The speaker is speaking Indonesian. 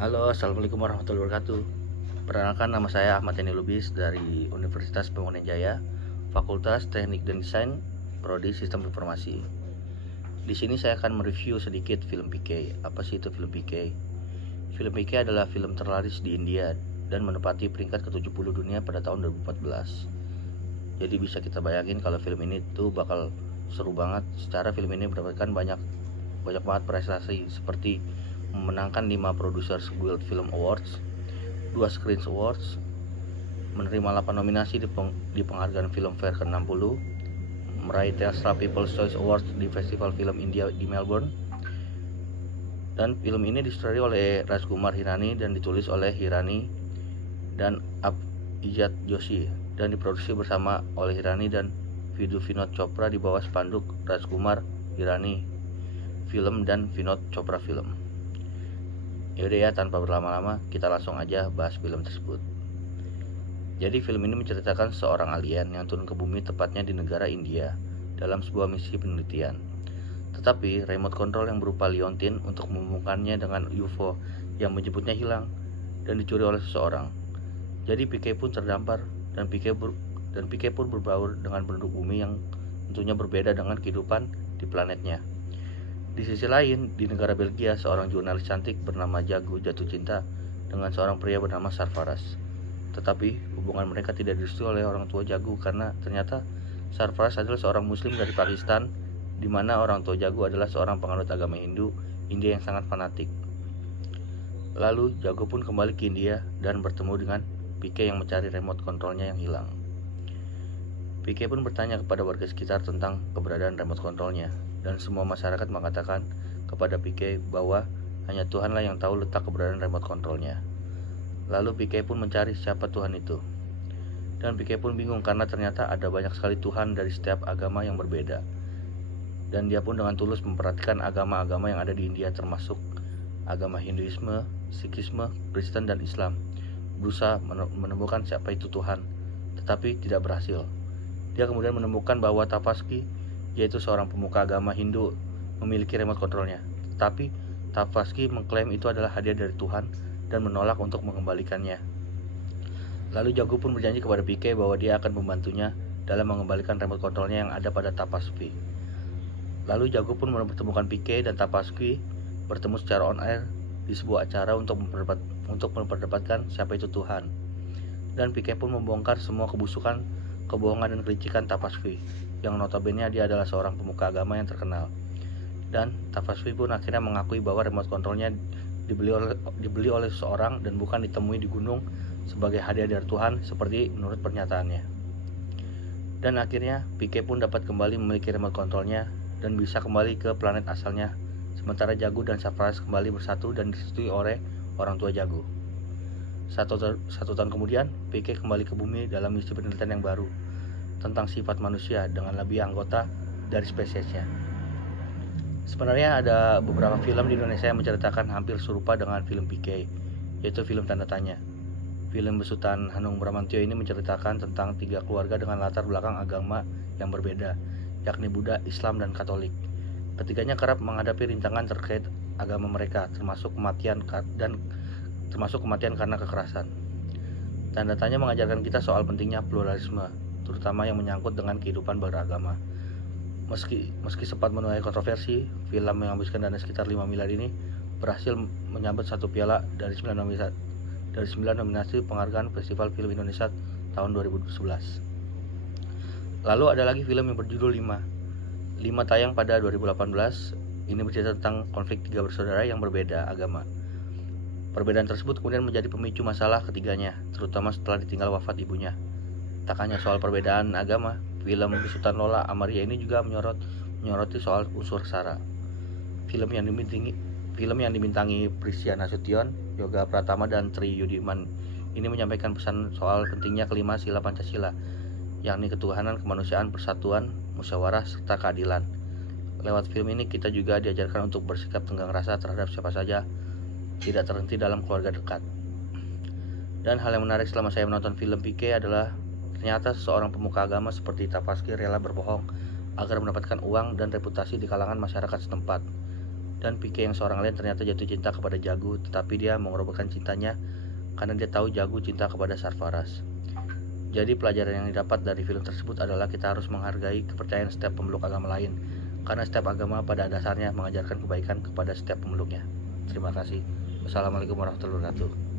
Halo, assalamualaikum warahmatullahi wabarakatuh. Perkenalkan, nama saya Ahmad Yani Lubis dari Universitas Pembangunan Jaya, Fakultas Teknik dan Desain, Prodi Sistem Informasi. Di sini saya akan mereview sedikit film PK. Apa sih itu film PK? Film PK adalah film terlaris di India dan menempati peringkat ke-70 dunia pada tahun 2014. Jadi bisa kita bayangin kalau film ini tuh bakal seru banget. Secara film ini mendapatkan banyak banget prestasi seperti memenangkan 5 Producers Guild Film Awards, 2 Screen Awards, menerima 8 nominasi di penghargaan Filmfare ke-60, meraih Telstra People's Choice Awards di Festival Film India di Melbourne. Dan film ini disutradarai oleh Rajkumar Hirani dan ditulis oleh Hirani dan Abhijit Joshi dan diproduksi bersama oleh Hirani dan Vidhu Vinod Chopra di bawah spanduk Rajkumar Hirani Film dan Vinod Chopra Film. Yaudah ya, tanpa berlama-lama kita langsung aja bahas film tersebut. Jadi film ini menceritakan seorang alien yang turun ke bumi, tepatnya di negara India, dalam sebuah misi penelitian. Tetapi remote control yang berupa liontin untuk menghubungkannya dengan UFO yang menyebutnya hilang dan dicuri oleh seseorang. Jadi PK pun terdampar dan PK pun berbaur dengan penduduk bumi yang tentunya berbeda dengan kehidupan di planetnya. Di sisi lain, di negara Belgia, seorang jurnalis cantik bernama Jago jatuh cinta dengan seorang pria bernama Sarfaraz. Tetapi hubungan mereka tidak direstui oleh orang tua Jago karena ternyata Sarfaraz adalah seorang muslim dari Pakistan, di mana orang tua Jago adalah seorang penganut agama Hindu India yang sangat fanatik. Lalu Jago pun kembali ke India dan bertemu dengan PK yang mencari remote kontrolnya yang hilang. PK pun bertanya kepada warga sekitar tentang keberadaan remote kontrolnya, dan semua masyarakat mengatakan kepada PK bahwa hanya Tuhanlah yang tahu letak keberadaan remote kontrolnya. Lalu PK pun mencari siapa Tuhan itu. Dan PK pun bingung karena ternyata ada banyak sekali Tuhan dari setiap agama yang berbeda. Dan dia pun dengan tulus memperhatikan agama-agama yang ada di India, termasuk agama Hinduisme, Sikhisme, Kristen, dan Islam, berusaha menemukan siapa itu Tuhan, tetapi tidak berhasil. Dia kemudian menemukan bahwa Tavaski, yaitu seorang pemuka agama Hindu, memiliki remote controlnya. Tetapi Tavaski mengklaim itu adalah hadiah dari Tuhan dan menolak untuk mengembalikannya. Lalu Jago pun berjanji kepada PK bahwa dia akan membantunya dalam mengembalikan remote controlnya yang ada pada Tavaski. Lalu Jago pun mempertemukan PK dan Tavaski bertemu secara on air di sebuah acara untuk memperdebatkan siapa itu Tuhan. Dan PK pun membongkar semua kebohongan dan kelicikan Tavaski, yang notabene dia adalah seorang pemuka agama yang terkenal. Dan Tavaski pun akhirnya mengakui bahwa remote controlnya dibeli oleh seseorang dan bukan ditemui di gunung sebagai hadiah dari Tuhan seperti menurut pernyataannya. Dan akhirnya PK pun dapat kembali memiliki remote controlnya dan bisa kembali ke planet asalnya, sementara Jago dan Sarfaraz kembali bersatu dan direstui oleh orang tua Jago. Satu tahun kemudian, PK kembali ke bumi dalam misi penelitian yang baru tentang sifat manusia dengan lebih anggota dari spesiesnya. Sebenarnya ada beberapa film di Indonesia yang menceritakan hampir serupa dengan film PK, yaitu film Tanda Tanya. Film besutan Hanung Bramantyo ini menceritakan tentang 3 keluarga dengan latar belakang agama yang berbeda, yakni Buddha, Islam, dan Katolik. Ketiganya kerap menghadapi rintangan terkait agama mereka, termasuk kematian karena kekerasan. Tanda Tanya mengajarkan kita soal pentingnya pluralisme, terutama yang menyangkut dengan kehidupan beragama. Meski sempat menuai kontroversi, film yang menghabiskan dana sekitar 5 miliar ini berhasil menyabet 1 piala dari 9 nominasi penghargaan Festival Film Indonesia tahun 2011. Lalu ada lagi film yang berjudul 5 tayang pada 2018. Ini bercerita tentang konflik 3 bersaudara yang berbeda agama. Perbedaan tersebut kemudian menjadi pemicu masalah ketiganya, terutama setelah ditinggal wafat ibunya. Tak hanya soal perbedaan agama, film besutan Lola Amaria ini juga menyoroti soal unsur sara. Film yang dibintangi Prisya Nasution, Yoga Pratama, dan Tri Yudiman ini menyampaikan pesan soal pentingnya kelima sila Pancasila, yakni ketuhanan, kemanusiaan, persatuan, musyawarah, serta keadilan. Lewat film ini kita juga diajarkan untuk bersikap tenggang rasa terhadap siapa saja, tidak terhenti dalam keluarga dekat. Dan hal yang menarik selama saya menonton film PK adalah ternyata seorang pemuka agama seperti Tavaski rela berbohong agar mendapatkan uang dan reputasi di kalangan masyarakat setempat. Dan Pike yang seorang alien ternyata jatuh cinta kepada Jagu, tetapi dia mengorbankan cintanya karena dia tahu Jagu cinta kepada Sarfaraz. Jadi pelajaran yang didapat dari film tersebut adalah kita harus menghargai kepercayaan setiap pemeluk agama lain, karena setiap agama pada dasarnya mengajarkan kebaikan kepada setiap pemeluknya. Terima kasih. Wassalamualaikum warahmatullahi wabarakatuh.